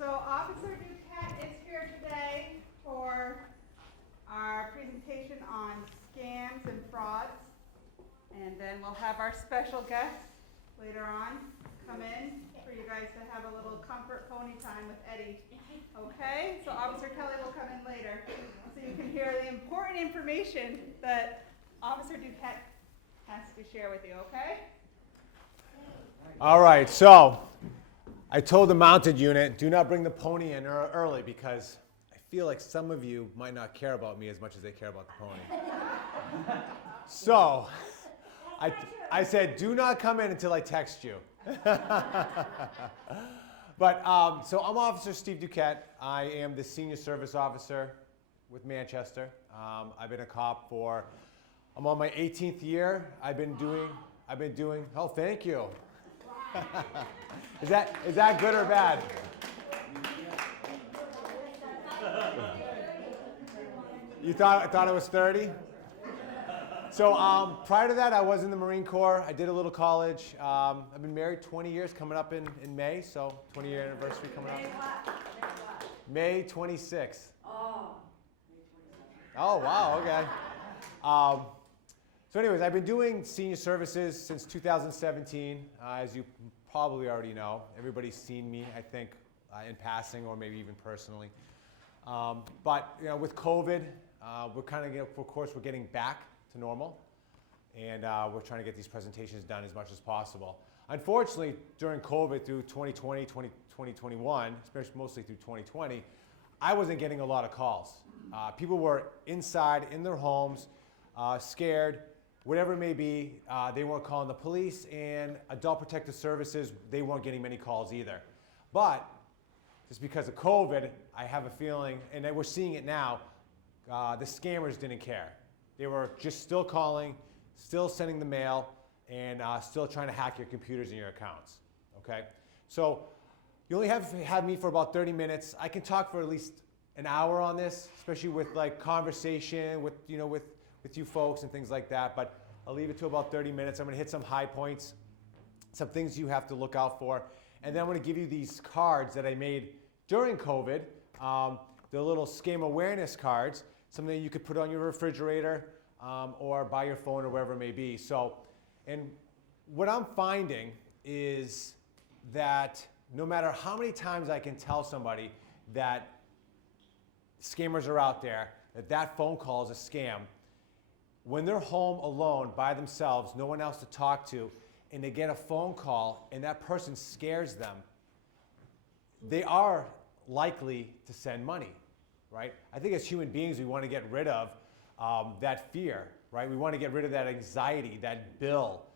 So Officer Duquette is here today for our presentation on scams and frauds. And then we'll have our special guests later on come in for you guys to have a little comfort pony time with Eddie. Okay? So Officer Kelly will come in later so you can hear the important information that Officer Duquette has to share with you, okay? All right, so I told the mounted unit, do not bring the pony in early because I feel like some of you might not care about me as much as they care about the pony. So I said, do not come in until I text you. But so I'm Officer Steve Duquette. I am the Senior Service Officer with Manchester. I've been a cop I'm on my 18th year. I've been doing, oh, thank you. Is that good or bad? You thought it was 30? So prior to that, I was in the Marine Corps. I did a little college. I've been married 20 years, coming up in May, so 20-year anniversary coming up. May 26th. Oh, wow, okay. So anyways, I've been doing senior services since 2017. As you probably already know, everybody's seen me, I think, in passing or maybe even personally. But you know, with COVID, of course, we're getting back to normal, and we're trying to get these presentations done as much as possible. Unfortunately, during COVID through 2020, 2021, especially mostly through 2020, I wasn't getting a lot of calls. People were inside in their homes, scared. Whatever it may be, they weren't calling the police, and Adult Protective Services, they weren't getting many calls either. But just because of COVID, I have a feeling, and we're seeing it now, the scammers didn't care. They were just still calling, still sending the mail, and still trying to hack your computers and your accounts, okay? So you only have me for about 30 minutes. I can talk for at least an hour on this, especially with like conversation with you folks and things like that, but I'll leave it to about 30 minutes. I'm gonna hit some high points, some things you have to look out for, and then I'm gonna give you these cards that I made during COVID, the little scam awareness cards, something you could put on your refrigerator or by your phone or wherever it may be. So, and what I'm finding is that no matter how many times I can tell somebody that scammers are out there, that phone call is a scam, when they're home alone by themselves, no one else to talk to, and they get a phone call and that person scares them, they are likely to send money, right? I think as human beings, we want to get rid of that fear, right? We want to get rid of that anxiety, that bill.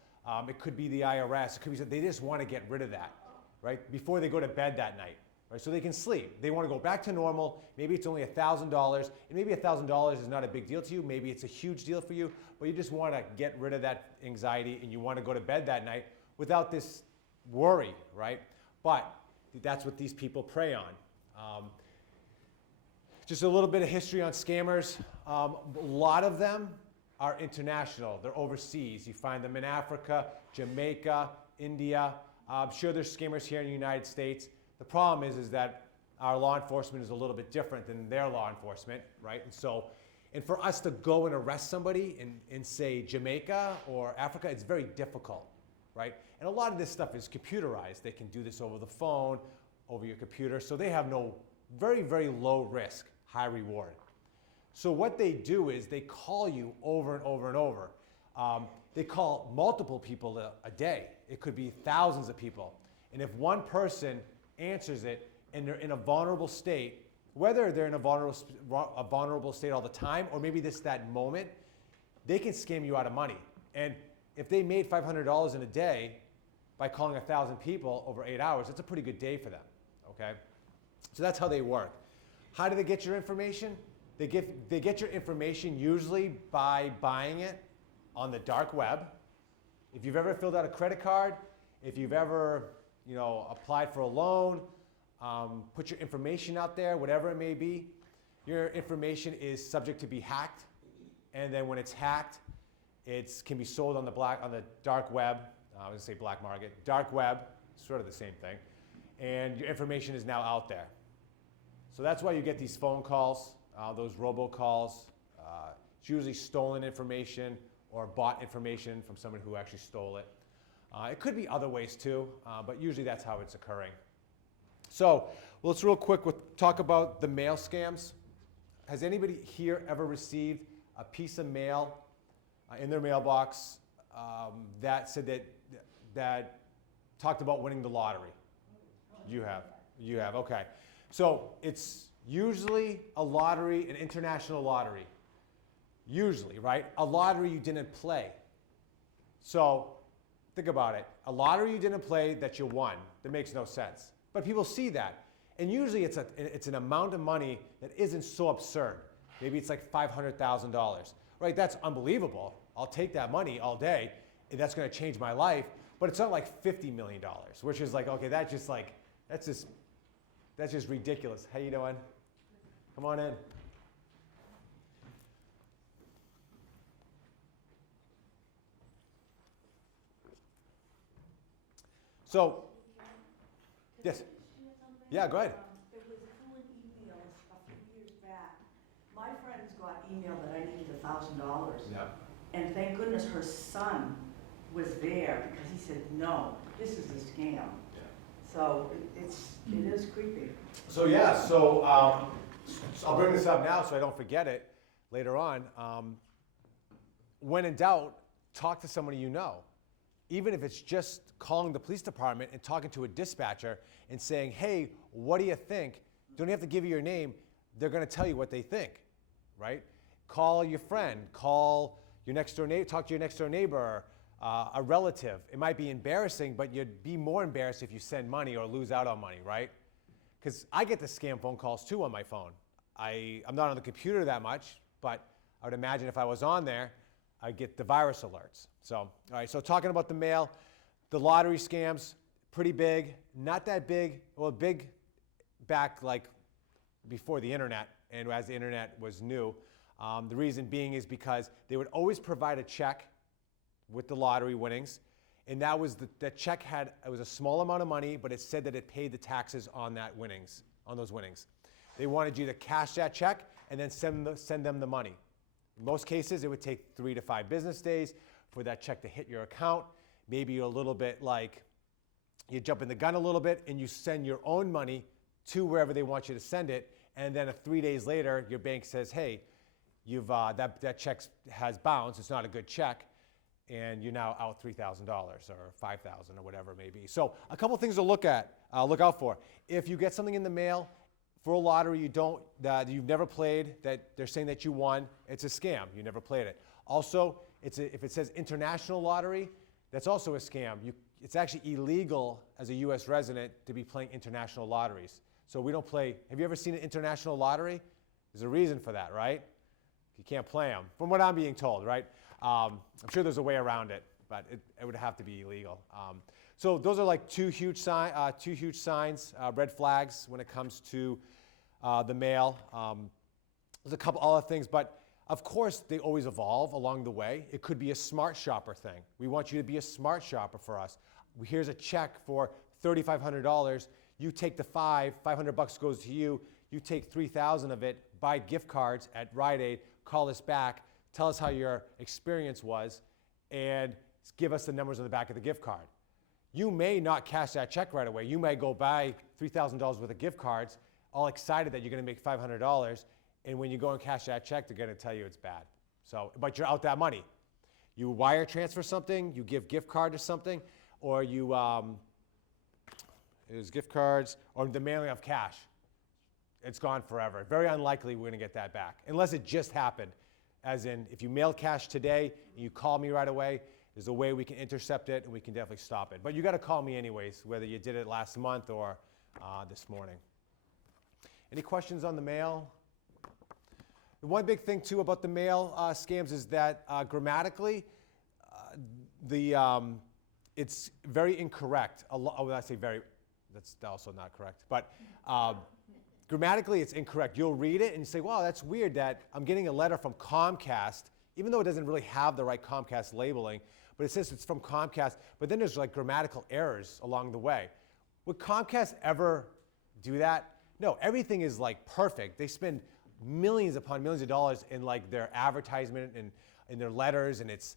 It could be the IRS. It could be, they just want to get rid of that, right? Before they go to bed that night. Right, so they can sleep. They want to go back to normal. Maybe it's only $1,000, and maybe $1,000 is not a big deal to you. Maybe it's a huge deal for you, but you just want to get rid of that anxiety, and you want to go to bed that night without this worry, right? But that's what these people prey on. Just a little bit of history on scammers. A lot of them are international. They're overseas. You find them in Africa, Jamaica, India. I'm sure there's scammers here in the United States. The problem is that our law enforcement is a little bit different than their law enforcement, right? And for us to go and arrest somebody in say, Jamaica or Africa, it's very difficult, right? And a lot of this stuff is computerized. They can do this over the phone, over your computer, so they have no very, very low risk, high reward. So what they do is they call you over and over and over. They call multiple people a day. It could be thousands of people. And if one person answers it and they're in a vulnerable state, whether they're in a vulnerable state all the time or maybe that moment, they can scam you out of money. And if they made $500 in a day by calling 1,000 people over 8 hours, it's a pretty good day for them, okay? So that's how they work. How do they get your information? They get your information usually by buying it on the dark web. If you've ever filled out a credit card, if you've ever applied for a loan, put your information out there, whatever it may be, your information is subject to be hacked. And then when it's hacked, it can be sold on the dark web. I was gonna say black market, dark web, sort of the same thing. and your information is now out there. So that's why you get these phone calls, those robocalls. It's usually stolen information or bought information from someone who actually stole it. It could be other ways too, but usually that's how it's occurring. So let's real quick talk about the mail scams. Has anybody here ever received a piece of mail in their mailbox that said that talked about winning the lottery? You have. You have, okay. So it's usually a lottery, an international lottery. Usually, right? A lottery you didn't play. So think about it. A lottery you didn't play that you won. That makes no sense. But people see that. And usually it's an amount of money that isn't so absurd. Maybe it's like $500,000. Right? That's unbelievable. I'll take that money all day, and that's going to change my life. But it's not like $50 million, which is like, okay, that's just ridiculous. How you doing? Come on in. So, yes. Yeah, go ahead. There was fluent emails a few years back. My friends got email that I needed $1,000. Yeah. And thank goodness her son was there because he said, no, this is a scam. Yeah. So it is creepy. So yeah, so I'll bring this up now so I don't forget it later on. When in doubt, talk to somebody you know. Even if it's just calling the police department and talking to a dispatcher and saying, hey, what do you think? Don't you have to give you your name. They're going to tell you what they think, right? Call your friend, call your next door neighbor, talk to your next door neighbor, a relative. It might be embarrassing, but you'd be more embarrassed if you send money or lose out on money, right? Because I get the scam phone calls too on my phone. I'm not on the computer that much, but I would imagine if I was on there, I'd get the virus alerts. So, all right, so talking about the mail, the lottery scams, pretty big, not that big, well, big back like before the internet and as the internet was new. The reason being is because they would always provide a check with the lottery winnings, and that was that check it was a small amount of money, but it said that it paid the taxes on those winnings. They wanted you to cash that check and then send them the money. In most cases, it would take 3 to 5 business days for that check to hit your account. Maybe you're a little bit like, you jump in the gun a little bit and you send your own money to wherever they want you to send it, and then 3 days later, your bank says, hey, that check has bounced, it's not a good check, and you're now out $3,000 or $5,000 or whatever it may be. So a couple things to look out for. If you get something in the mail for a lottery that you've never played, that they're saying that you won, it's a scam. You never played it. Also, if it says international lottery, that's also a scam. It's actually illegal as a U.S. resident to be playing international lotteries. So we don't play. Have you ever seen an international lottery? There's a reason for that, right? You can't play them, from what I'm being told, right? I'm sure there's a way around it, but it would have to be illegal. So those are like two huge signs, red flags when it comes to the mail. There's a couple other things, but of course they always evolve along the way. It could be a smart shopper thing. We want you to be a smart shopper for us. Here's a check for $3,500. You take the $500 goes to you. You take $3,000 of it, buy gift cards at Rite Aid, call us back, tell us how your experience was, and give us the numbers on the back of the gift card. You may not cash that check right away. You may go buy $3,000 worth of gift cards, all excited that you're going to make $500, and when you go and cash that check, they're going to tell you it's bad. So, but you're out that money. You wire transfer something, you give gift card to something, or you there's gift cards, or the mailing of cash. It's gone forever. Very unlikely we're going to get that back, unless it just happened. As in, if you mail cash today and you call me right away, there's a way we can intercept it and we can definitely stop it. But you got to call me anyways, whether you did it last month or this morning. Any questions on the mail? The one big thing too about the mail scams is that grammatically, it's very incorrect. When I say very, that's also not correct. But grammatically, it's incorrect. You'll read it and you say, wow, that's weird that I'm getting a letter from Comcast, even though it doesn't really have the right Comcast labeling, but it says it's from Comcast, but then there's like grammatical errors along the way. Would Comcast ever do that? No, everything is like perfect. They spend millions upon millions of dollars in like their advertisement and in their letters, and it's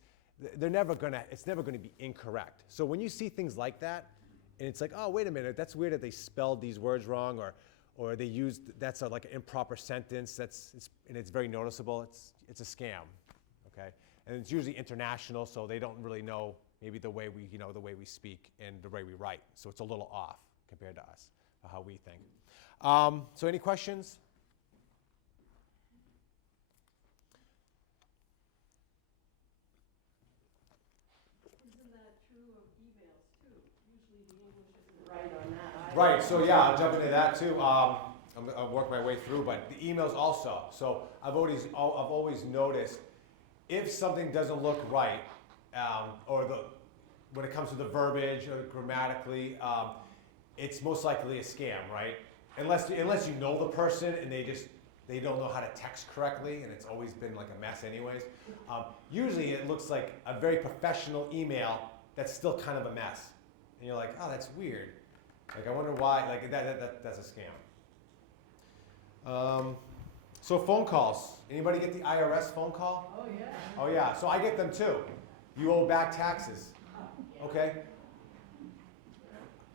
never gonna be incorrect. So when you see things like that, and it's like, oh, wait a minute, that's weird that they spelled these words wrong, or they used, that's like an improper sentence, and it's very noticeable, it's a scam, okay? And it's usually international, so they don't really know maybe the way we speak and the way we write. So it's a little off compared to us, how we think. So any questions? Isn't that true of emails too? Usually the English isn't right on that either. Right, so yeah, I'll jump into that too. I'll work my way through, but the emails also. So I've always noticed if something doesn't look right, when it comes to the verbiage or grammatically, it's most likely a scam, right? Unless you know the person and they don't know how to text correctly, and it's always been like a mess anyways. Usually it looks like a very professional email that's still kind of a mess. And you're like, oh, that's weird. Like, I wonder why, like that's a scam. So phone calls. Anybody get the IRS phone call? Oh, yeah. Oh yeah, so I get them too. You owe back taxes, okay?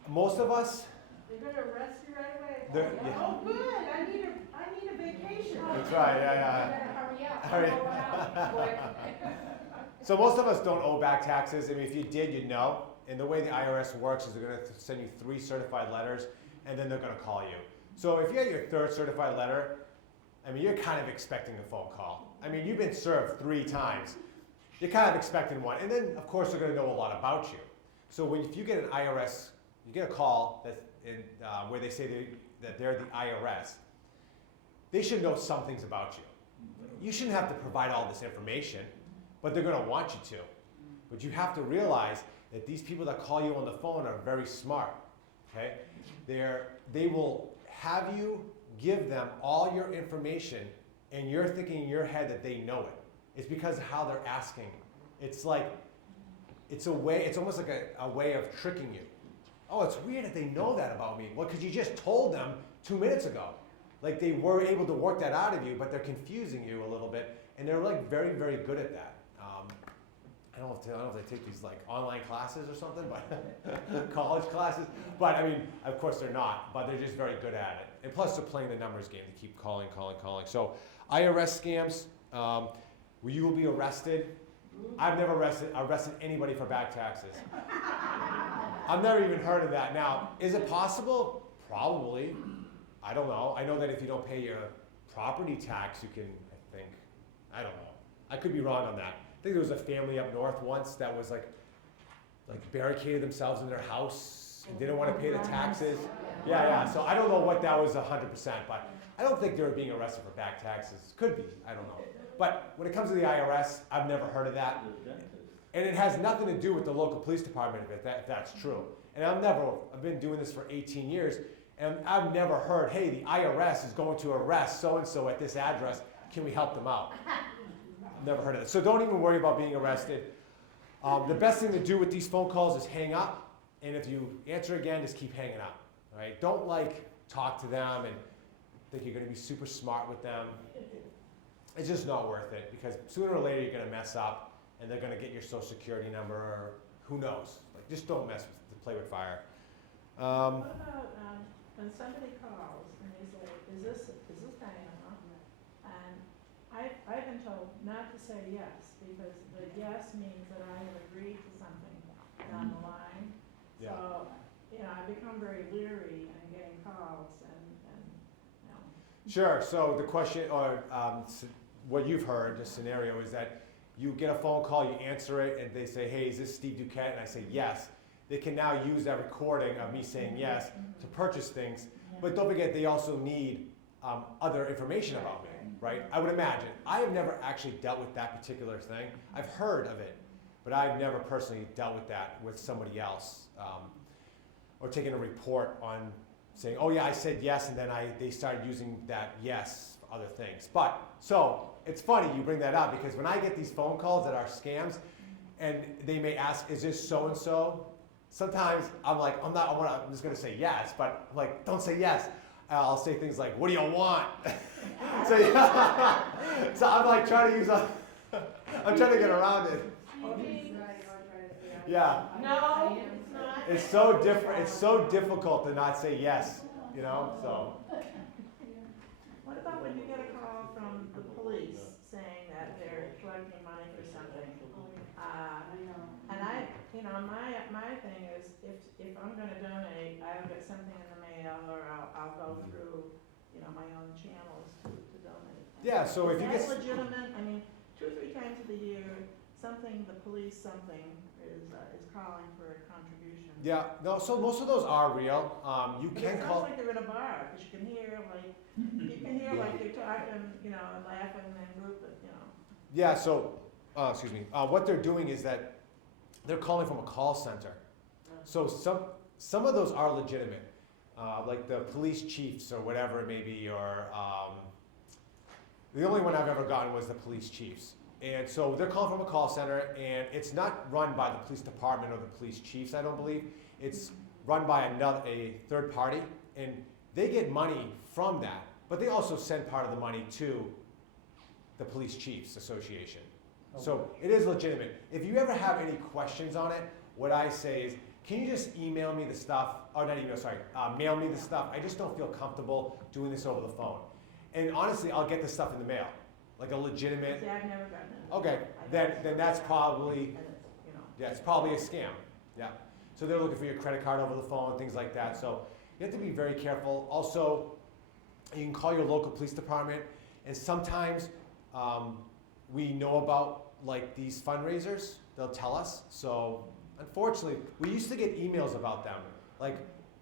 Most of us, They're gonna arrest you right away. Yeah. Oh, good, I need a vacation. That's right, yeah. Hurry up. Hurry. Go out quick. So most of us don't owe back taxes. I mean, if you did, you'd know. And the way the IRS works is they're going to send you 3 certified letters, and then they're going to call you. So if you get your 3rd certified letter, I mean, you're kind of expecting a phone call. I mean, you've been served 3 times. You're kind of expecting one. And then, of course, they're going to know a lot about you. So if you get an IRS, you get a call where they say that they're the IRS, they should know some things about you. You shouldn't have to provide all this information, but they're going to want you to. But you have to realize that these people that call you on the phone are very smart, okay? They will have you give them all your information, and you're thinking in your head that they know it. It's because of how they're asking. It's almost like a way of tricking you. Oh, it's weird that they know that about me. Well, because you just told them 2 minutes ago. Like, they were able to work that out of you, but they're confusing you a little bit, and they're like very, very good at that. I don't know if they take these like online classes or something, but college classes. But I mean, of course they're not, but they're just very good at it. And plus they're playing the numbers game. They keep calling. So IRS scams, you will be arrested. I've never arrested anybody for back taxes. I've never even heard of that. Now, is it possible? Probably. I don't know. I know that if you don't pay your property tax, you can, I don't know. I could be wrong on that. I think there was a family up north once that was like barricaded themselves in their house and didn't want to pay the taxes. Yeah. So I don't know what that was 100%, but I don't think they were being arrested for back taxes. Could be, I don't know. But when it comes to the IRS, I've never heard of that. And it has nothing to do with the local police department if that's true. And I've been doing this for 18 years, and I've never heard, hey, the IRS is going to arrest so-and-so at this address. Can we help them out? Never heard of it. So don't even worry about being arrested. The best thing to do with these phone calls is hang up, and if you answer again, just keep hanging up. Right? Don't talk to them and think you're going to be super smart with them. It's just not worth it, because sooner or later you're going to mess up, and they're going to get your social security number, or who knows. Just don't play with fire. What about when somebody calls and they say, is this Diana? And I've been told not to say yes, because the yes means that I have agreed to something down the line. Yeah. So, I become very leery in getting calls and. Sure. So the question, or what you've heard, the scenario is that you get a phone call, you answer it, and they say, hey, is this Steve Duquette? And I say yes. They can now use that recording of me saying yes to purchase things. But don't forget, they also need other information about me, right? I would imagine. I have never actually dealt with that particular thing. I've heard of it, but I've never personally dealt with that with somebody else, or taken a report on saying, oh yeah, I said yes, and then they started using that yes for other things. So it's funny you bring that up, because when I get these phone calls that are scams, and they may ask, is this so-and-so? sometimes I'm like, I'm just gonna say yes, but I'm like, don't say yes. I'll say things like, what do you want? So, yeah. So I'm like trying to use I'm trying to get around it. Yeah. No, it's not. It's so different. It's so difficult to not say yes, so. What about when you get a call from the police saying that they're collecting money for something? And my thing is, if I'm gonna donate, I'll get something in the mail, or I'll go through, my own channels to donate. Yeah, so if you Is get. that legitimate? I mean, 2 or 3 times of the year, the police is calling for a contribution. Yeah, no, so most of those are real. You But can it call. sounds like they're in a bar, because you can hear like they're talking, and laughing and group, Yeah, so, excuse me. What they're doing is that they're calling from a call center. So some of those are legitimate, like the police chiefs or whatever it may be, or the only one I've ever gotten was the police chiefs. And so they're calling from a call center, and it's not run by the police department or the police chiefs, I don't believe. It's run by a third party, and they get money from that, but they also send part of the money to the Police Chiefs Association. So it is legitimate. If you ever have any questions on it, what I say is, can you just email me the stuff, or not email, sorry, mail me the stuff. I just don't feel comfortable doing this over the phone. And honestly, I'll get the stuff in the mail, like a legitimate. See, I've never gotten it. Okay, then that's probably, And it's, yeah, it's probably a scam. Yeah. So they're looking for your credit card over the phone, things like that. So you have to be very careful. Also, you can call your local police department, and sometimes we know about like these fundraisers. They'll tell us. So unfortunately, we used to get emails about them, like,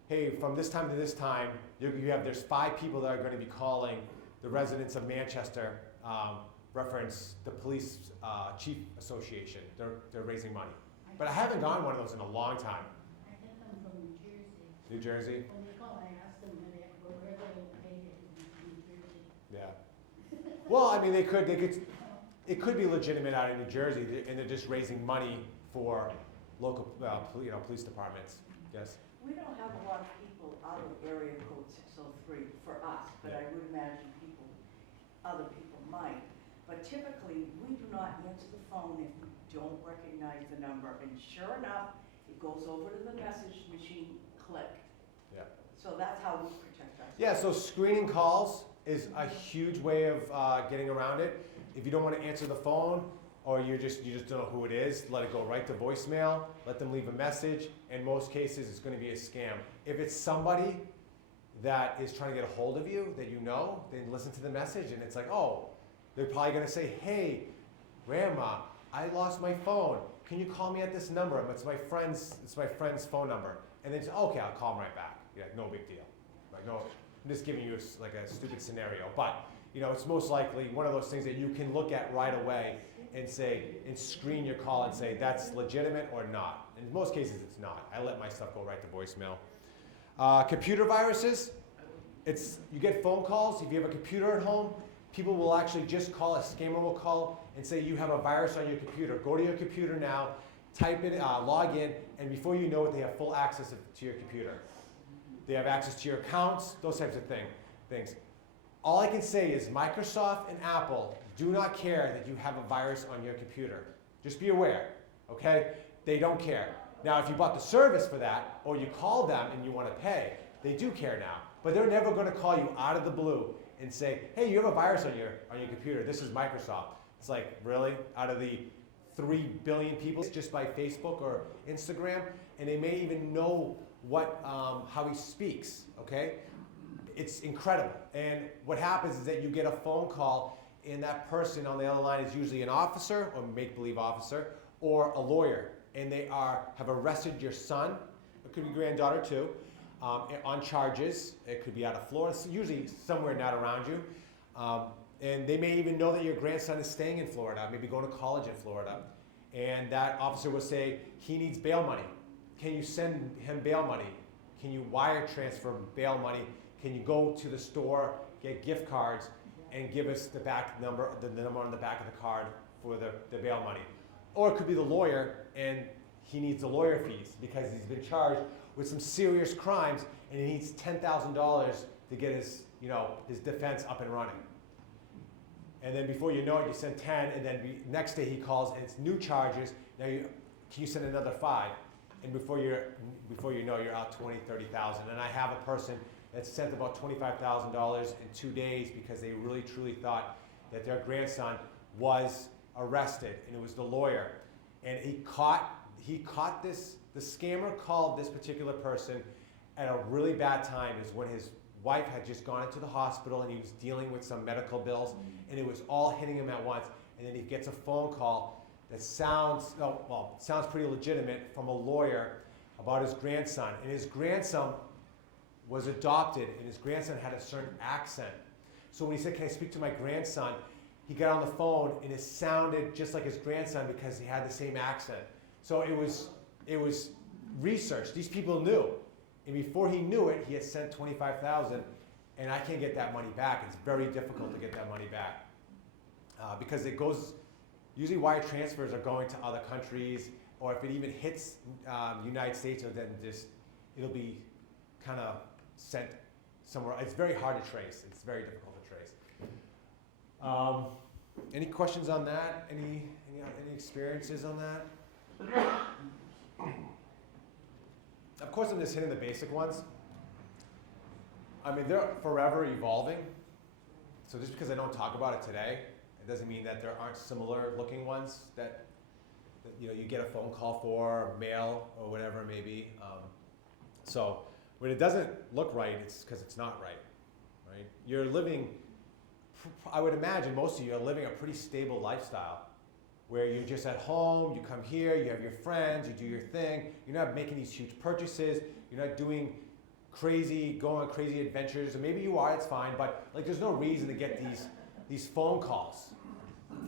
hey, from this time to this time, there's 5 people that are going to be calling the residents of Manchester. Reference the police chief association. They're raising money, but I haven't gotten one of those in a long time. I get them from New Jersey. New Jersey. When they call, I ask them where they're located in New Jersey. Yeah. Well, I mean, it could be legitimate out in New Jersey, and they're just raising money for local, police departments. Yes. We don't have a lot of people out of area code 603 for us, but I would imagine other people might. But typically, we do not answer the phone if we don't recognize the number. And sure enough, it goes over to the message machine, click. Yeah. So that's how we protect ourselves. Yeah, so screening calls is a huge way of getting around it. If you don't want to answer the phone, or you just don't know who it is, let it go right to voicemail, let them leave a message. In most cases, it's going to be a scam. If it's somebody that is trying to get a hold of you that you know, then listen to the message, and it's like, oh, they're probably going to say, hey, Grandma, I lost my phone. Can you call me at this number? It's my friend's phone number. And then say, okay, I'll call him right back. Yeah, no big deal. Like, no, I'm just giving you a stupid scenario. But it's most likely one of those things that you can look at right away and screen your call and say that's legitimate or not. In most cases, it's not. I let my stuff go right to voicemail. Computer viruses, you get phone calls. If you have a computer at home, people will actually just call, a scammer will call and say you have a virus on your computer. Go to your computer now, type in, log in, and before you know it, they have full access to your computer. They have access to your accounts, those types of things. All I can say is Microsoft and Apple do not care that you have a virus on your computer. Just be aware, okay? They don't care. Now, if you bought the service for that, or you call them and you want to pay, they do care now. But they're never going to call you out of the blue and say, hey, you have a virus on your computer. This is Microsoft. It's like, really? Out of the 3 billion people just by Facebook or Instagram? And they may even know how he speaks, okay? It's incredible. And what happens is that you get a phone call, and that person on the other line is usually an officer or make-believe officer or a lawyer. And they have arrested your son, it could be granddaughter too, on charges. It could be out of Florida, usually somewhere not around you. And they may even know that your grandson is staying in Florida, maybe going to college in Florida. And that officer will say, he needs bail money. Can you send him bail money? Can you wire transfer bail money? Can you go to the store, get gift cards, and give us the number on the back of the card for the bail money? Or it could be the lawyer, and he needs the lawyer fees because he's been charged with some serious crimes and he needs $10,000 to get his, his defense up and running. And then before you know it, you send 10, and then next day he calls and it's new charges. Now can you send another 5? And before you know, you're out 20, 30,000. And I have a person that sent about $25,000 in 2 days because they really truly thought that their grandson was arrested, and it was the lawyer. And he caught this, the scammer called this particular person at a really bad time, is when his wife had just gone into the hospital and he was dealing with some medical bills, and it was all hitting him at once. And then he gets a phone call that sounds pretty legitimate from a lawyer about his grandson. And his grandson was adopted, and his grandson had a certain accent. So when he said, "Can I speak to my grandson?" he got on the phone and it sounded just like his grandson because he had the same accent. So it was research. These people knew. And before he knew it, he had sent $25,000, and I can't get that money back. It's very difficult to get that money back because it goes, usually wire transfers are going to other countries, or if it even hits United States, then it'll be kind of sent somewhere. It's very hard to trace. It's very difficult to trace. Any questions on that? Any experiences on that? Of course, I'm just hitting the basic ones. I mean, they're forever evolving. So just because I don't talk about it today, it doesn't mean that there aren't similar looking ones that you get a phone call for, or mail, or whatever it may be. So when it doesn't look right, it's because it's not right, right? You're living, I would imagine most of you are living a pretty stable lifestyle, where you're just at home, you come here, you have your friends, you do your thing, you're not making these huge purchases, you're not going on crazy adventures, or maybe you are, it's fine, but like there's no reason to get these phone calls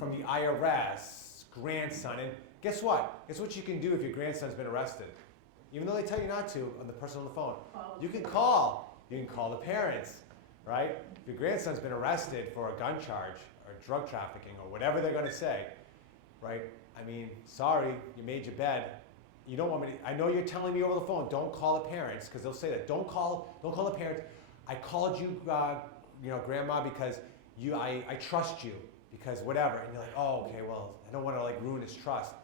from the IRS, grandson, and guess what? Guess what you can do if your grandson's been arrested? Even though they tell you not to, on the person on the phone, you can call the parents, right? If your grandson's been arrested for a gun charge, or drug trafficking, or whatever they're gonna say, right? I mean, sorry, you made your bed. You don't want me to, I know you're telling me over the phone, don't call the parents, because they'll say that. Don't call the parents. I called you, grandma, because I trust you, because whatever. And you're like, oh, okay, well, I don't want to ruin his trust.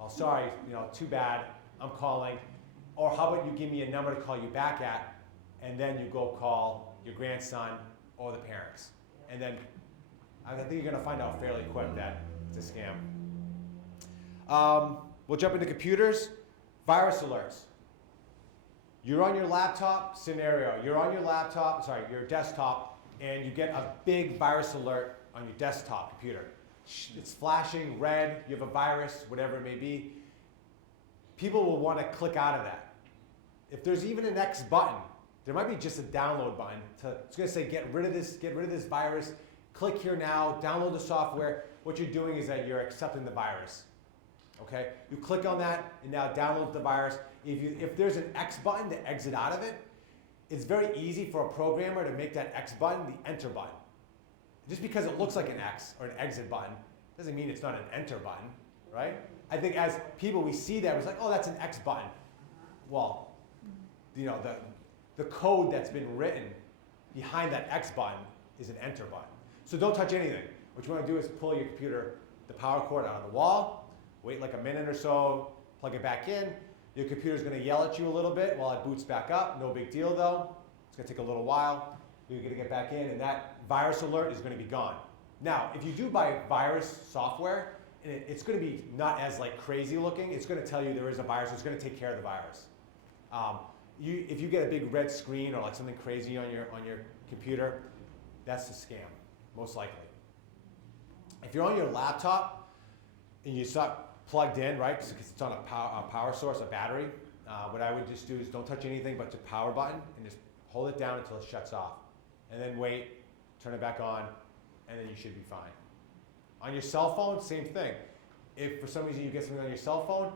Oh, sorry, too bad, I'm calling. Or how about you give me a number to call you back at, and then you go call your grandson or the parents. And then I think you're gonna find out fairly quick that it's a scam. We'll jump into computers. Virus alerts. You're on your laptop, scenario. You're on your your desktop, and you get a big virus alert on your desktop computer. It's flashing red, you have a virus, whatever it may be. People will want to click out of that. If there's even an X button, there might be just a download button. It's going to say get rid of this virus. Click here now, download the software. What you're doing is that you're accepting the virus. Okay, you click on that and now download the virus. If there's an X button to exit out of it, it's very easy for a programmer to make that X button the enter button. Just because it looks like an X or an exit button doesn't mean it's not an enter button, right? I think as people, we see that, it's like, oh, that's an X button. Well, the code that's been written behind that X button is an enter button. So don't touch anything. What you want to do is pull your computer, the power cord out of the wall, wait like a minute or so, plug it back in. Your computer's going to yell at you a little bit while it boots back up. No big deal though. It's going to take a little while. You're going to get back in, and that virus alert is going to be gone. Now, if you do buy virus software, and it's going to be not as crazy looking, it's going to tell you there is a virus. It's going to take care of the virus. If you get a big red screen or something crazy on your computer, that's a scam, most likely. If you're on your laptop and you start plugged in, right, because it's on a power source, a battery, what I would just do is don't touch anything but the power button and just hold it down until it shuts off. And then wait, turn it back on, and then you should be fine. On your cell phone, same thing. If for some reason you get something on your cell phone,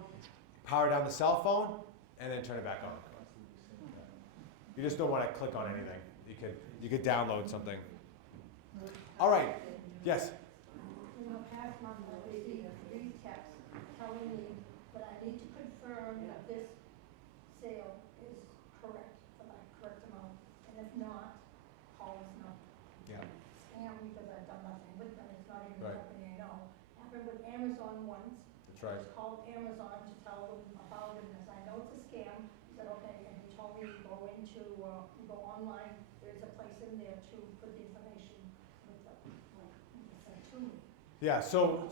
power down the cell phone, and then turn it back on. You just don't want to click on anything. You could download something. All right, yes? In the past month, I received 3 texts telling me that I need to confirm confirm that this sale is correct, for the correct amount, and if not, call us now. Yeah. Scam, because I've done nothing with them, it's not even a Right. company I know. Happened with Amazon once. That's right. I just called Amazon to tell them about it, and I said, I know it's a scam. He said, okay, and he told me to go into, you go online, there's a place in there to put the information with the, like, he sent to me. Yeah, so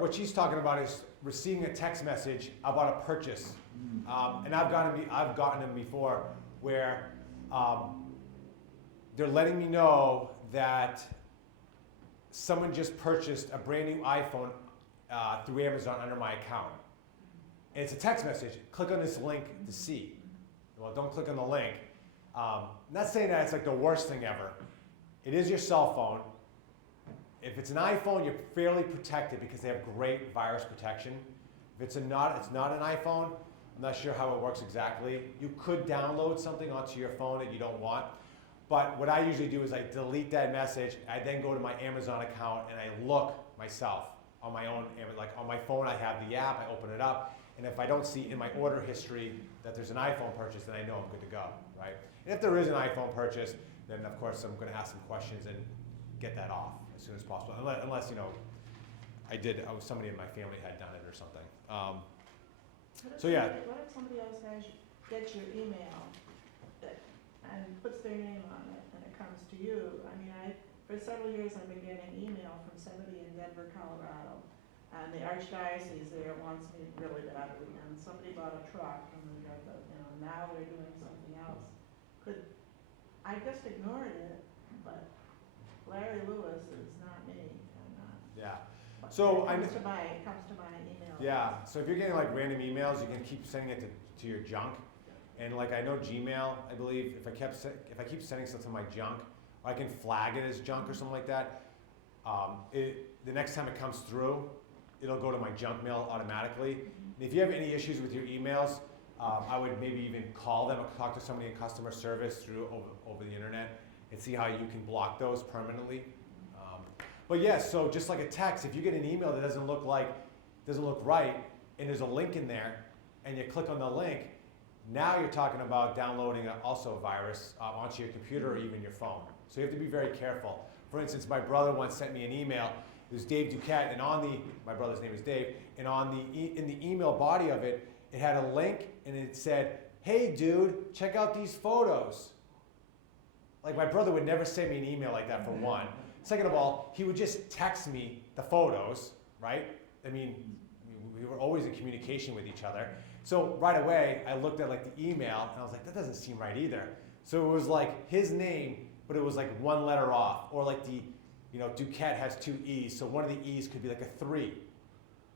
what she's talking about is receiving a text message about a purchase. And I've gotten them before where they're letting me know that someone just purchased a brand new iPhone through Amazon under my account. And it's a text message. Click on this link to see. Well, don't click on the link. I'm not saying that it's like the worst thing ever. It is your cell phone. If it's an iPhone, you're fairly protected because they have great virus protection. If it's not an iPhone, I'm not sure how it works exactly. You could download something onto your phone that you don't want. But what I usually do is I delete that message. I then go to my Amazon account and I look myself on my own, like on my phone I have the app, I open it up. And if I don't see in my order history that there's an iPhone purchase, then I know I'm good to go, right? And if there is an iPhone purchase, then of course I'm gonna ask some questions and get that off as soon as possible. Unless you know, somebody in my family had done it or something. So yeah. What if somebody else gets your email and puts their name on it and it comes to you? I mean, for several years I've been getting email from somebody in Denver, Colorado, and the archdiocese there wants me really badly, and somebody bought a truck and they got now they're doing something else. I just ignored it, but Larry Lewis is not me. I'm not. Yeah. But So it comes to my email. Yeah, so if you're getting like random emails, you can keep sending it to your junk. And like I know Gmail, I believe, if I keep sending stuff to my junk, or I can flag it as junk or something like that, the next time it comes through, it'll go to my junk mail automatically. And if you have any issues with your emails, I would maybe even call them or talk to somebody in customer service over the internet and see how you can block those permanently. But yes, so just like a text, if you get an email that doesn't look right, and there's a link in there, and you click on the link, now you're talking about downloading also a virus onto your computer or even your phone. So you have to be very careful. For instance, my brother once sent me an email. It was Dave Duquette, and my brother's name is Dave, and in the email body of it, it had a link, and it said, "Hey, dude, check out these photos." Like my brother would never send me an email like that, for one. Second of all, he would just text me the photos, right? I mean, we were always in communication with each other. So right away, I looked at like the email, and I was like, that doesn't seem right either. So it was like his name, but it was like one letter off, or like Duquette has 2 E's, so one of the E's could be like a 3.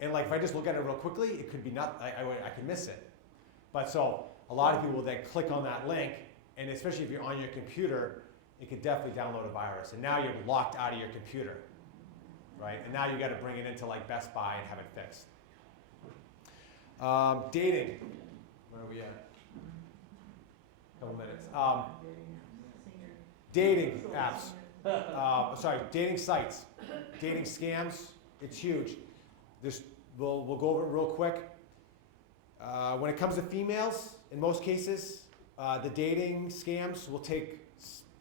And like if I just look at it real quickly, it could be not. I could miss it. But so a lot of people will then click on that link, and especially if you're on your computer, it could definitely download a virus. And now you're locked out of your computer, right? And now you got to bring it into like Best Buy and have it fixed. Dating. Where are we at? Couple minutes. Dating apps. Dating sites. Dating scams. It's huge. We'll go over it real quick. When it comes to females, in most cases, the dating scams will take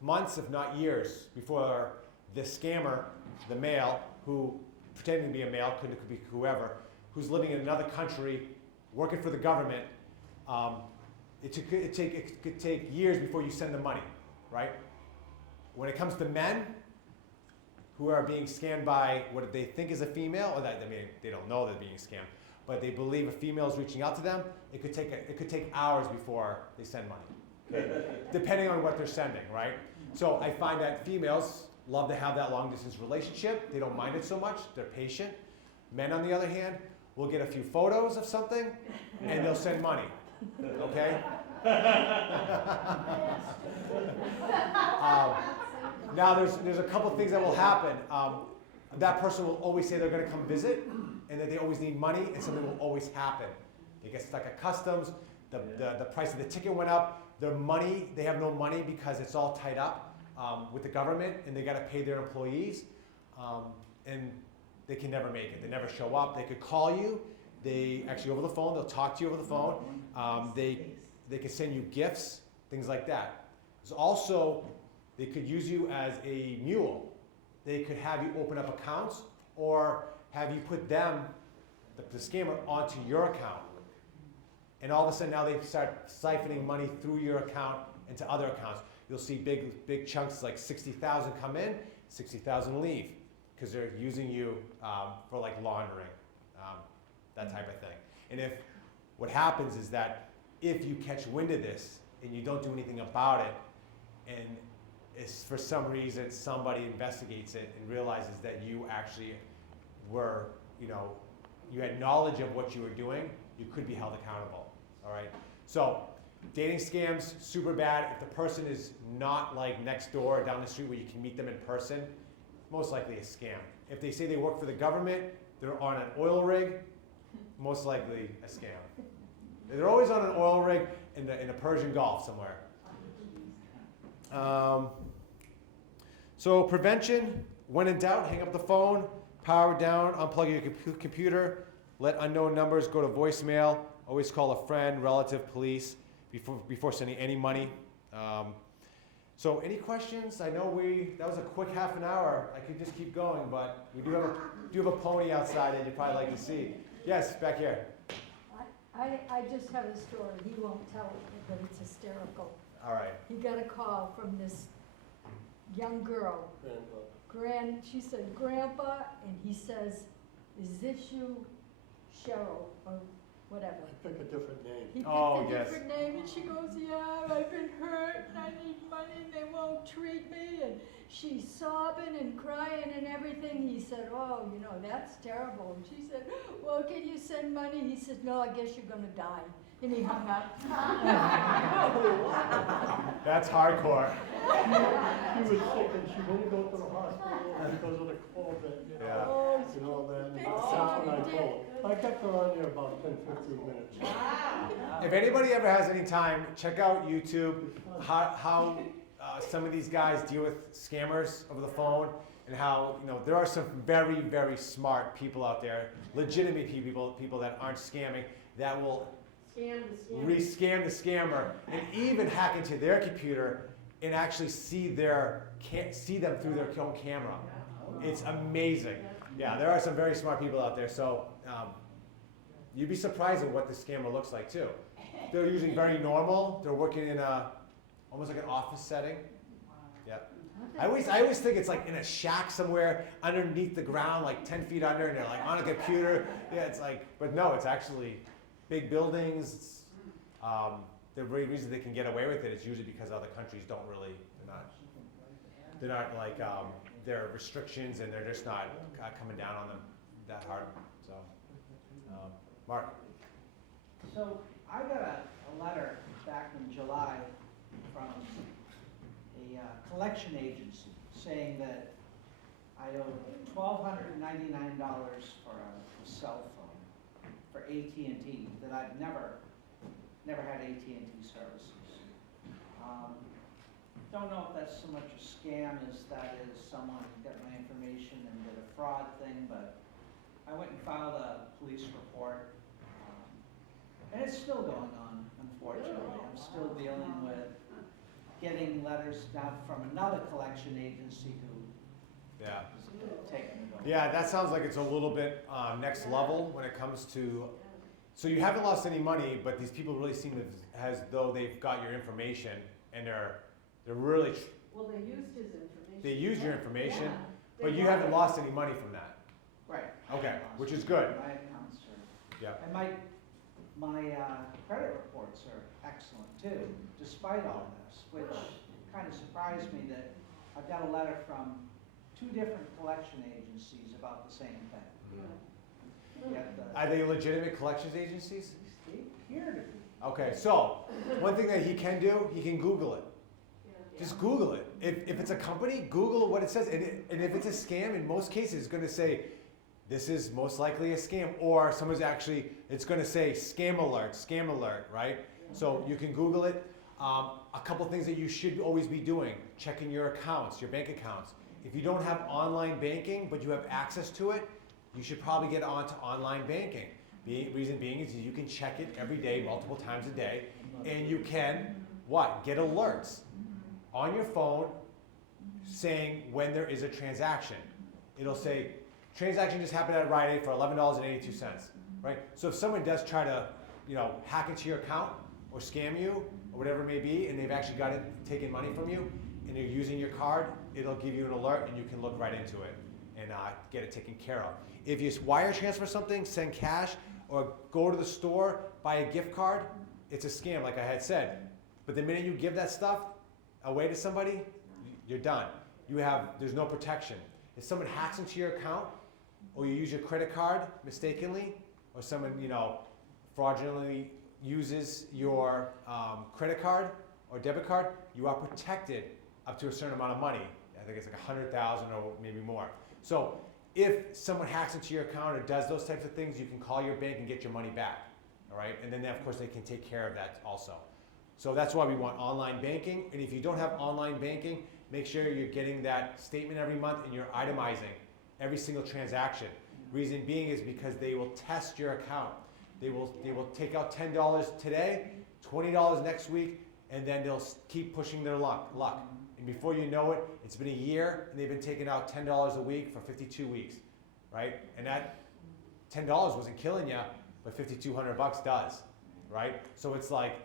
months, if not years, before the scammer, the male, who pretending to be a male, could be whoever, who's living in another country, working for the government, it could take years before you send them money, right? When it comes to men who are being scammed by what they think is a female, or they don't know they're being scammed, but they believe a female is reaching out to them, it could take hours before they send money, okay? Depending on what they're sending, right? So I find that females love to have that long distance relationship. They don't mind it so much. They're patient. Men, on the other hand, will get a few photos of something and they'll send money, okay? Now there's a couple things that will happen. That person will always say they're going to come visit and that they always need money, and something will always happen. They get stuck at customs, the price of the ticket went up, their money, they have no money because it's all tied up with the government, and they got to pay their employees, and they can never make it. They never show up. They could call you, They actually over the phone, they'll talk to you over the phone. They can send you gifts, things like that. There's also, they could use you as a mule. They could have you open up accounts or have you put them, the scammer, onto your account. And all of a sudden now they start siphoning money through your account into other accounts. You'll see big chunks like 60,000 come in, 60,000 leave, because they're using you for like laundering, that type of thing. And if what happens is that if you catch wind of this and you don't do anything about it, and it's for some reason somebody investigates it and realizes that you actually were, you had knowledge of what you were doing, you could be held accountable. All right. So dating scams, super bad. If the person is not like next door or down the street where you can meet them in person, most likely a scam. If they say they work for the government, they're on an oil rig, most likely a scam. They're always on an oil rig in the Persian Gulf somewhere. So prevention, when in doubt, hang up the phone, power down, unplug your computer, let unknown numbers go to voicemail, always call a friend, relative, police before sending any money. So any questions? I know that was a quick half an hour. I could just keep going, but we do have a pony outside that you'd probably like to see. Yes, back here. I just have a story. He won't tell it, but it's hysterical. All right. He got a call from this young girl. She said, Grandpa, and he says, is this you, Cheryl, or whatever? I pick a different name. He picked Oh, a yes. different name, and she goes, yeah, I've been hurt, and I need money, and they won't treat me, and she's sobbing and crying and everything. He said, oh, that's terrible. And she said, well, can you send money? He said, no, I guess you're gonna die. And he hung up. That's hardcore. She was sick and she wouldn't go to the hospital because of the COVID, Yeah. Oh, and all that. big That's sorry what I dick. told her. I kept her on there about 10, 15 minutes. If anybody ever has any time, check out YouTube, how some of these guys deal with scammers over the phone, and how there are some very, very smart people out there, legitimate people that aren't scamming, that will re-scam the scammer and even hack into their computer and actually see them through their own camera. It's amazing. Yeah, there are some very smart people out there. So you'd be surprised at what the scammer looks like too. They're usually very normal. They're working in almost like an office setting. Yeah. I always think it's like in a shack somewhere underneath the ground, like 10 feet under, and they're like on a computer. Yeah, it's like, but no, it's actually big buildings. The reason they can get away with it is usually because other countries don't really, they're not like, there are restrictions and they're just not coming down on them that hard. So, Mark. So I got a letter back in July from a collection agency saying that I owe $1,299 for a cell phone for AT&T, that I've never had AT&T services. Don't know if that's so much a scam as that is someone got my information and did a fraud thing, but I went and filed a police report. And it's still going on, unfortunately. I'm still dealing with getting letters now from another collection agency who Yeah. is taking it over. Yeah, that sounds like it's a little bit next level when it comes to. So you haven't lost any money, but these people really seem as though they've got your information and they're really. Well, they used his information. They used your information, Yeah. but you haven't lost any money from that. Right. Okay, which is good. My accounts are, Yeah. and my credit reports are excellent too, despite all this, which kind of surprised me that I've got a letter from 2 different collection agencies about the same thing. Yet Are they legitimate collections agencies? they appear to be. Okay, so one thing that he can do, he can Google it. Just Google it. If it's a company, Google what it says. And if it's a scam, in most cases, it's going to say, this is most likely a scam. Or it's going to say scam alert, right? So you can Google it. A couple things that you should always be doing, checking your accounts, your bank accounts. If you don't have online banking, but you have access to it, you should probably get onto online banking. Reason being is you can check it every day, multiple times a day, and you can, what? Get alerts on your phone saying when there is a transaction. It'll say, transaction just happened at Rite Aid for $11.82, right? So if someone does try to, hack into your account or scam you or whatever it may be, and they've actually got it taking money from you, and they're using your card, it'll give you an alert and you can look right into it and get it taken care of. If you wire transfer something, send cash, or go to the store, buy a gift card, it's a scam, like I had said. But the minute you give that stuff away to somebody, you're done. There's no protection. If someone hacks into your account, or you use your credit card mistakenly, or someone, fraudulently uses your credit card or debit card, you are protected up to a certain amount of money. I think it's like 100,000 or maybe more. So if someone hacks into your account or does those types of things, you can call your bank and get your money back, all right? And then of course they can take care of that also. So that's why we want online banking. And if you don't have online banking, make sure you're getting that statement every month and you're itemizing every single transaction. Reason being is because they will test your account. They will take out $10 today, $20 next week, and then they'll keep pushing their luck. And before you know it, it's been a year and they've been taking out $10 a week for 52 weeks, right? And that $10 wasn't killing you, but $5,200 does, right? So it's like,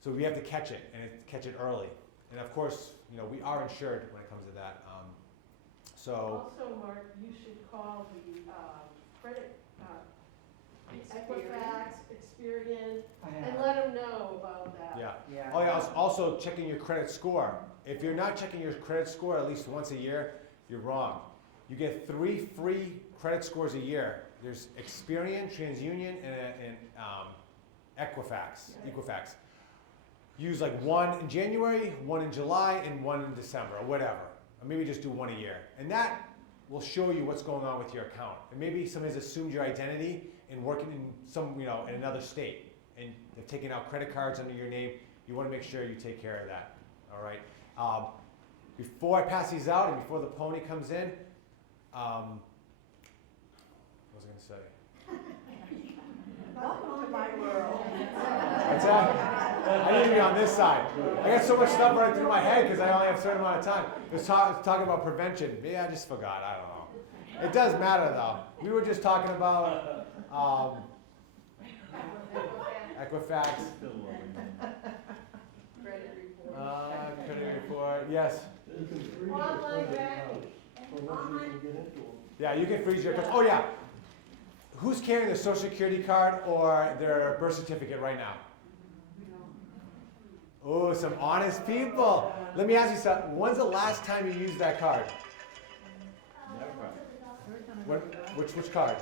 so we have to catch it and catch it early. And of course, we are insured when it comes to that. Also, Mark, you should call the credit, Equifax, Experian, and let them know about that. Yeah. Oh yeah, also checking your credit score. If you're not checking your credit score at least once a year, you're wrong. You get 3 free credit scores a year. There's Experian, TransUnion, and Equifax. Use like one in January, one in July, and one in December, or whatever. Or maybe just do one a year. And that will show you what's going on with your account. And maybe somebody's assumed your identity and working in in another state, and they're taking out credit cards under your name. You want to make sure you take care of that. All right. Before I pass these out and before the pony comes in, what was I going to say? Welcome to my world. What's that? I need to be on this side. I got so much stuff running through my head because I only have a certain amount of time. It was talking about prevention. Maybe I just forgot. I don't know. It does matter though. We were just talking about Equifax. Credit report. Yes. You can freeze your Online credit banking. now, so once you can get into them. Yeah, you can freeze your cards. Oh yeah. Who's carrying their social security card or their birth certificate right now? Oh, some honest people. Let me ask you something. When's the last time you used that card? Never. Which card?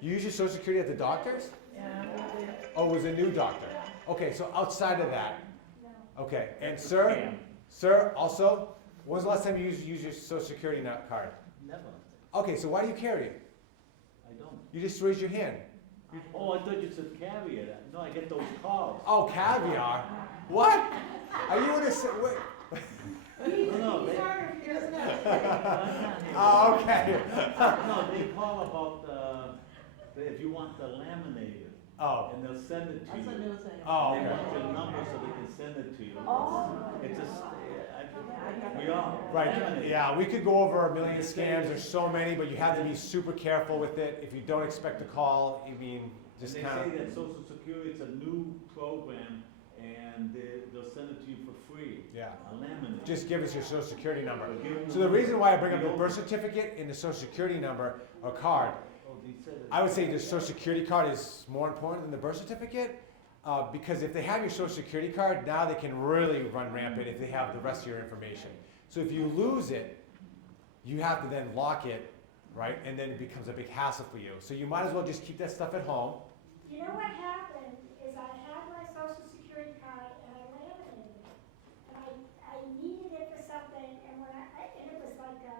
You use your social security at the doctor's? Yeah, we did. Oh, it was a new doctor. Okay, so outside of that. Okay, and sir, also, when's the last time you used your social security card? Never. Okay, so why do you carry it? I don't. You just raised your hand. Oh, I thought you said caviar. No, I get those calls. Oh, caviar? What? Are you in a... Wait. No, they, Oh, okay. no, they call about if you want the laminated, Oh. and they'll send it to That's a you. new thing. Oh, They okay. want your number so they can send it to you. Oh. It's just, we are. Right, Laminated. yeah, we could go over a million scams, there's so many, but you have to be super careful with it. If you don't expect a call, I mean, And just they kind say of, that Social Security, it's a new program, and they'll send it to you for free, yeah. a laminate. Just give us your social security number. Or give them So the reason why I bring up the birth certificate and the social security number or card, Oh, they said it. I would say the social security card is more important than the birth certificate, because if they have your social security card, now they can really run rampant if they have the rest of your information. So if you lose it, you have to then lock it, right? And then it becomes a big hassle for you. So you might as well just keep that stuff at home. You know what happened is I had my social security card and I laminated it. And I needed it for something and and it was like a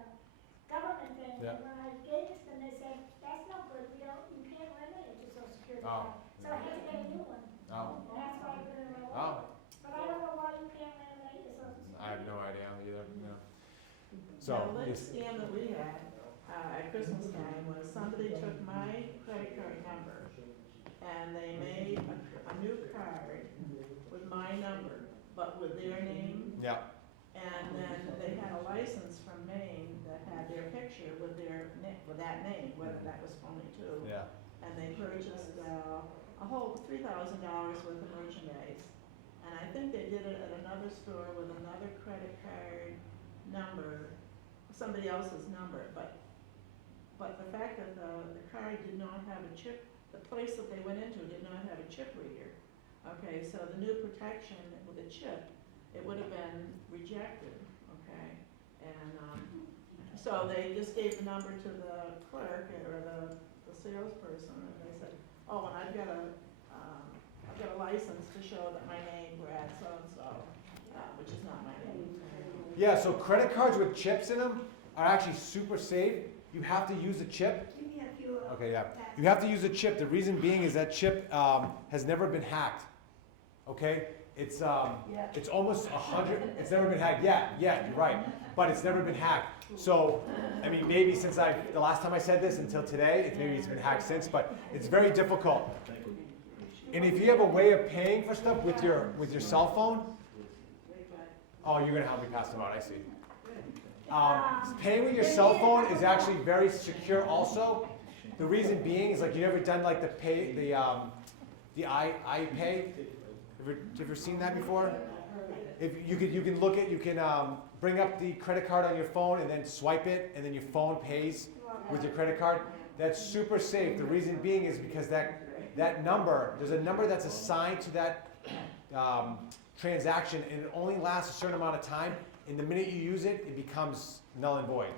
government thing. Yeah. And when I gave it to them, they said, that's no good, you can't laminate your social security Oh. card. So I had to get a new one. Oh. And that's why I put it in my Oh. wallet. But I don't know why you can't laminate your social security. I have no idea either. No. So, So, let's yes. scam that we had. at Christmas time was somebody took my credit card number and they made a new card with my number, but with their name. Yeah. And then they had a license from Maine that had their picture with with that name, whether that was phony too. Yeah. And they purchased a whole $3,000 worth of merchandise. And I think they did it at another store with another credit card number, somebody else's number. But the fact that the card did not have a chip, the place that they went into did not have a chip reader. Okay, so the new protection with a chip, it would have been rejected, okay? And so they just gave the number to the clerk or the salesperson, and they said, oh, and I've got a license to show that my name, Brad so-and-so, which is not my name. Yeah, so credit cards with chips in them are actually super safe. You have to use a chip. Give me a few. Okay, yeah. You have to use a chip. The reason being is that chip has never been hacked. Okay? It's almost 100. It's never been hacked. Yeah, you're right. But it's never been hacked. So, I mean, maybe since the last time I said this until today, maybe it's been hacked since, but it's very difficult. And if you have a way of paying for stuff with your cell phone, oh, you're gonna help me pass them out. I see. Paying with your cell phone is actually very secure. Also, the reason being is like you ever done like the iPay. Have you ever seen that before? If you can look at, you can bring up the credit card on your phone and then swipe it, and then your phone pays with your credit card. That's super safe. The reason being is because that number, there's a number that's assigned to that transaction, and it only lasts a certain amount of time. And the minute you use it, it becomes null and void.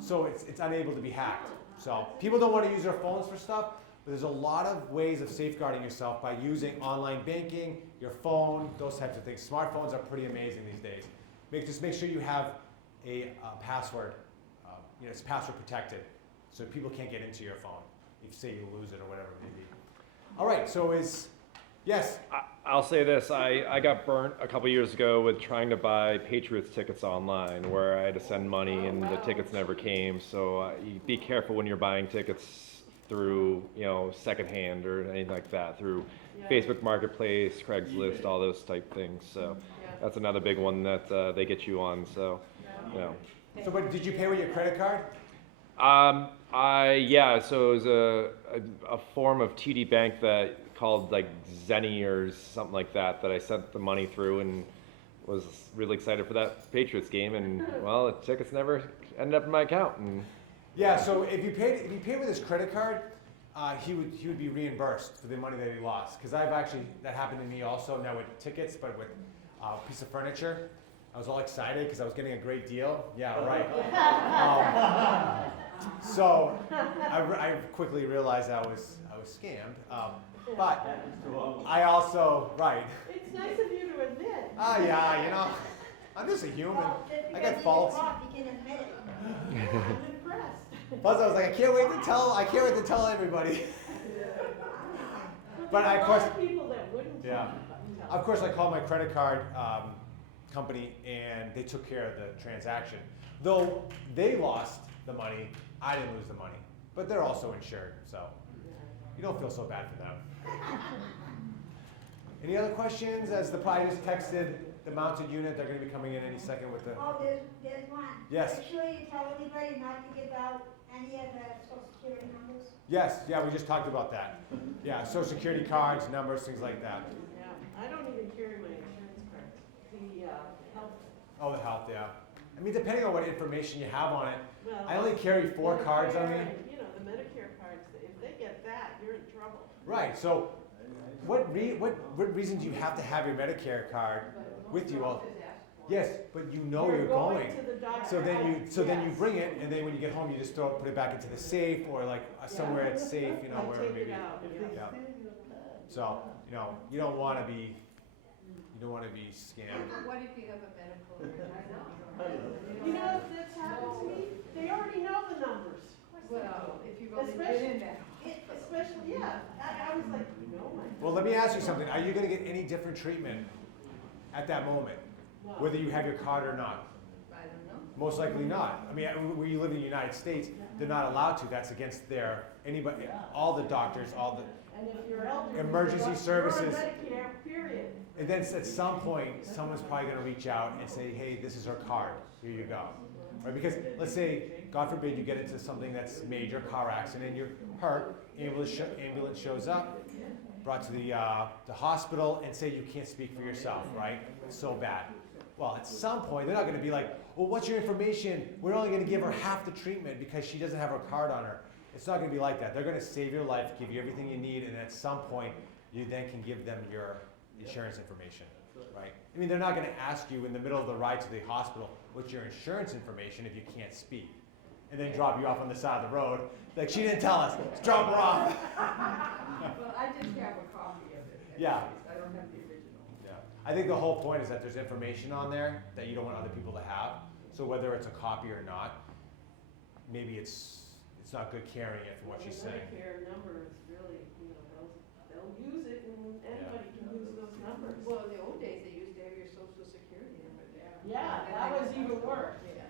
So it's unable to be hacked. So people don't want to use their phones for stuff, but there's a lot of ways of safeguarding yourself by using online banking, your phone, those types of things. Smartphones are pretty amazing these days. Just make sure you have a password. It's password protected, so people can't get into your phone if, say, you lose it or whatever it may be. All right, so yes? I'll say this, I got burnt a couple years ago with trying to buy Patriots tickets online where I had to send money and the tickets never came. So you be careful when you're buying tickets through, secondhand or anything like that, through Facebook Marketplace, Craigslist, all those type things. So that's another big one that they get you on. So, So, but did you pay with your credit card? So it was a form of TD Bank that called like Zenny or something like that I sent the money through and was really excited for that Patriots game, and well, the tickets never ended up in my account. And yeah, so if you paid with his credit card, he would be reimbursed for the money that he lost. Because that happened to me also, not with tickets, but with a piece of furniture. I was all excited because I was getting a great deal. Yeah, right. So I quickly realized I was scammed. But I also, right. It's nice of you to admit. Oh yeah, I'm just a human. I got faults. You can admit it. I'm impressed. Plus, I was like, I can't wait to tell everybody. But of course, People that wouldn't. yeah. Of course, I called my credit card company, and they took care of the transaction. Though they lost the money, I didn't lose the money. But they're also insured, so you don't feel so bad for them. Any other questions? I just texted the mounted unit. They're going to be coming in any second with the. Oh, there's one. Yes. Make sure you tell everybody not to give out any of the social security numbers. Yes, yeah, we just talked about that. Yeah, social security cards, numbers, things like that. Yeah, I don't even carry my insurance card. The health. Oh, the health, yeah. I mean, depending on what information you have on it. Well, I only carry 4 cards on me. The Medicare cards, if they get that, you're in trouble. Right. So, what reason do you have to have your Medicare card with you? Well, yes, but you're going. To the doctor. So then you bring it, and then when you get home, you just put it back into the safe or like somewhere it's safe, wherever it may be. Yeah. So you don't want to be scammed. What if you have a medical? That's happened to me. They already know the numbers. Well, if you've only Especially- been in that. Especially, I was like, my. Well, let me ask you something. Are you going to get any different treatment at that moment, whether you have your card or not? I don't know. Most likely not. I mean, where you live in the United States, they're not allowed to. That's against their, anybody, all the doctors, all the, And if you're elderly, Emergency you're on services. Medicare, period. and then at some point, someone's probably gonna reach out and say, hey, this is her card, here you go. Right, because let's say, God forbid, you get into something that's major, car accident, you're hurt, ambulance shows up, brought to the hospital, and say you can't speak for yourself, right? It's so bad. Well, at some point, they're not gonna be like, well, what's your information? We're only gonna give her half the treatment because she doesn't have her card on her. It's not gonna be like that. They're gonna save your life, give you everything you need, and at some point, you then can give them your insurance information, right? I mean, they're not gonna ask you in the middle of the ride to the hospital, what's your insurance information if you can't speak? And then drop you off on the side of the road. Like, she didn't tell us, let's drop her off. Well, I just have a copy of it. Yeah. I don't have the original. Yeah. I think the whole point is that there's information on there that you don't want other people to have. So whether it's a copy or not, maybe it's not good carrying it from what she's saying. The Medicare number is really, you know, they'll use it and anybody can use those numbers. Well, in the old days, they used to have your social security number there. Yeah, that was even worse. Yeah.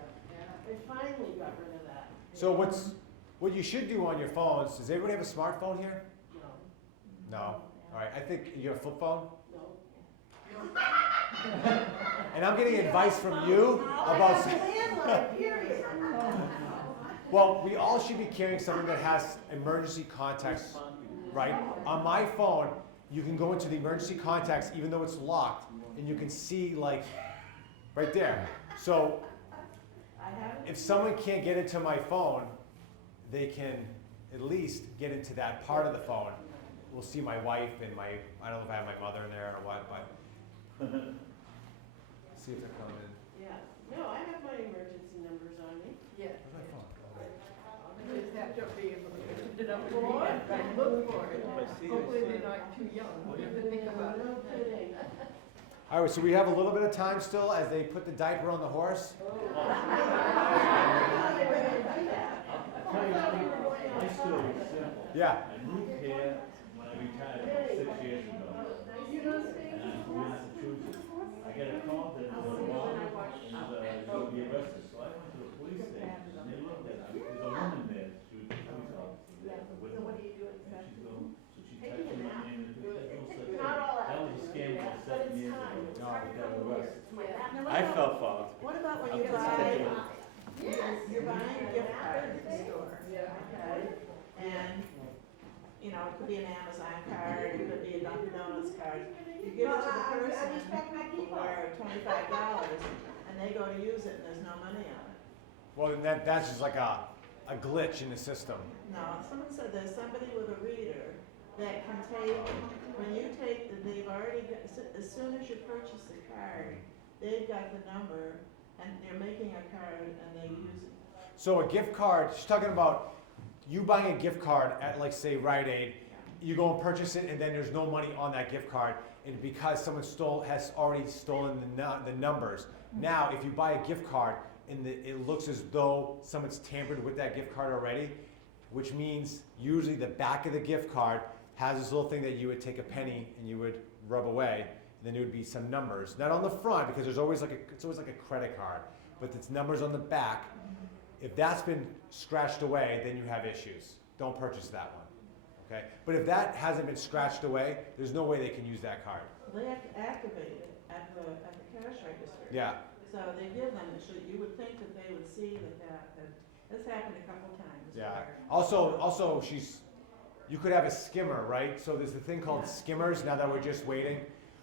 They finally got rid of that. So what you should do on your phones, does everybody have a smartphone here? No, No? All right, I think you have a flip phone? no. And I'm getting advice from you about. Landline, period. Well, we all should be carrying something that has emergency contacts, right? On my phone, you can go into the emergency contacts even though it's locked, and you can see like right there. So I haven't. if someone can't get into my phone, they can at least get into that part of the phone. We'll see my wife and I don't know if I have my mother in there or what, but see if they're coming in. Yeah, no, I have my emergency numbers on me. Yeah. Where's my phone? You just have to be able to pick it up and For read it, and look for it. see, Hopefully I see. they're not too young to think about No it. kidding. All right, so we have a little bit of time still as they put the diaper on the horse. My story is simple. Yeah. I moved here when I retired about 6 years ago. And I'm from Massachusetts. I get a call that there's a bomb and you'll be arrested. So I went to the police station and they looked at it. There's a woman there, she was a police officer there with me. And she's going, so she typed in my name and the girl said, that was a scam for 7 years ago. No, I got arrested. I felt fucked. What about when you buy, you're buying a gift card at the store? Okay, and, you know, it could be an Amazon card, it could be a Dunkin' Donuts card. You give it to the person for $25 and they go to use it and there's no money on it. Well, then that's just like a glitch in the system. No, someone said there's somebody with a reader that can take, when you take, they've already, as soon as you purchase the card, they've got the number and they're making a card and they use it. So a gift card, she's talking about you buying a gift card at like say Rite Aid, you go and purchase it and then there's no money on that gift card and because someone has already stolen the numbers. Now if you buy a gift card and it looks as though someone's tampered with that gift card already, which means usually the back of the gift card has this little thing that you would take a penny and you would rub away, and then there would be some numbers. Not on the front because there's always it's always like a credit card, but it's numbers on the back. If that's been scratched away, then you have issues. Don't purchase that one, okay? But if that hasn't been scratched away, there's no way they can use that card. They have to activate it at the cash register. Yeah, So they give them, so you would think that they would see that this happened a couple times. yeah. where- Also, you could have a skimmer, right? So there's a thing called skimmers. Now that we're just waiting,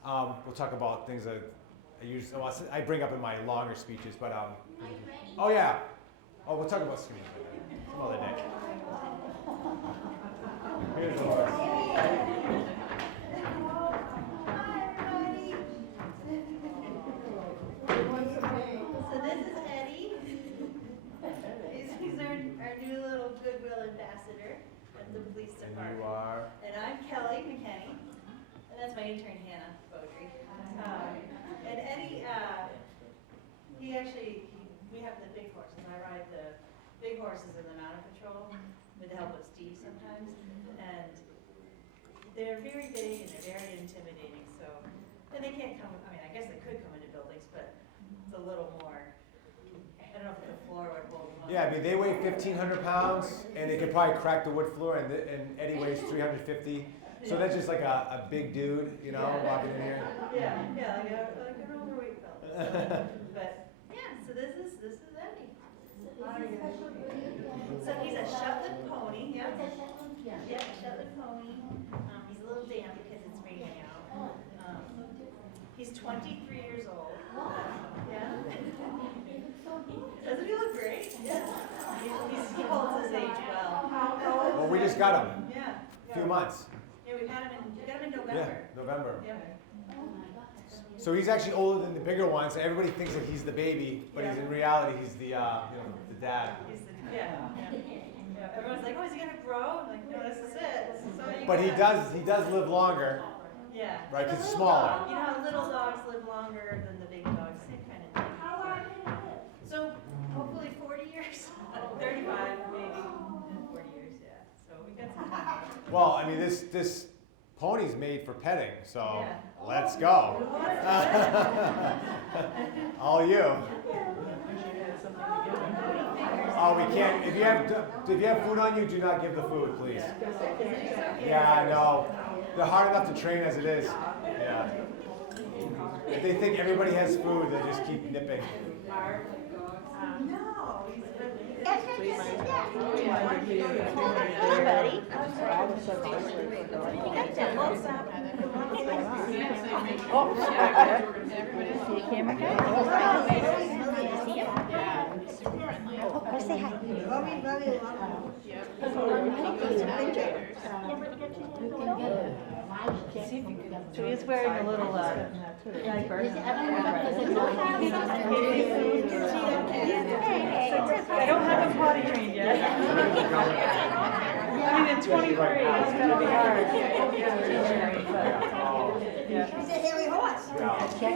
we'll talk about things that I bring up in my longer speeches. But oh yeah, we'll talk about skimming some other day. Here's the horse. So this is Eddie. He's our new little goodwill ambassador at the police And department. you are. And I'm Kelly McKenney, and that's my intern Hannah Beaudry. And Eddie, we have the big horses. I ride the big horses in the mounted patrol with the help of Steve sometimes. And they're very big and they're very intimidating, so, and they can't come, I mean, I guess they could come into buildings, but it's a little more, I don't know if the floor would hold them up. Yeah, I mean, they weigh 1,500 pounds, and they could probably crack the wood floor, and Eddie weighs 350. So that's just like a big dude, you know, walking in here. Yeah, like an overweight fella. But, yeah, so this is Eddie. So he's a Shetland pony, yeah. Yeah, Shetland pony. He's a little damp because it's raining out. He's 23 years old. Yeah. Doesn't he look great? Yeah. He holds his age well. Well, we just got him. Yeah. A few months. Yeah, we got him in November. Yeah, November. Yeah. So he's actually older than the bigger ones. Everybody thinks that he's the baby, but he's in reality he's the the dad. He's the, yeah. Everyone's like, oh, is he gonna grow? I'm like, no, this is it. This is all you But got. he does live longer. Yeah. Right, 'cause The it's little smaller. dog, you know how little dogs live longer than the big dogs, same kind of thing. How long can it live? So hopefully 40 years, 35 maybe, and 40 years, yeah. So we got some time. Well, I mean, this pony's made for petting, so Yeah. let's go. All you. Oh, we can't. If you have food on you, do not give the food, please. Yeah, I know. They're hard enough to train as it is. Yeah. If they think everybody has food, they just keep nipping. No, he's So he's wearing a little diaper. I don't have him potty trained yet. I mean, in 23, it's gonna be hard. Yeah. He's a hairy horse.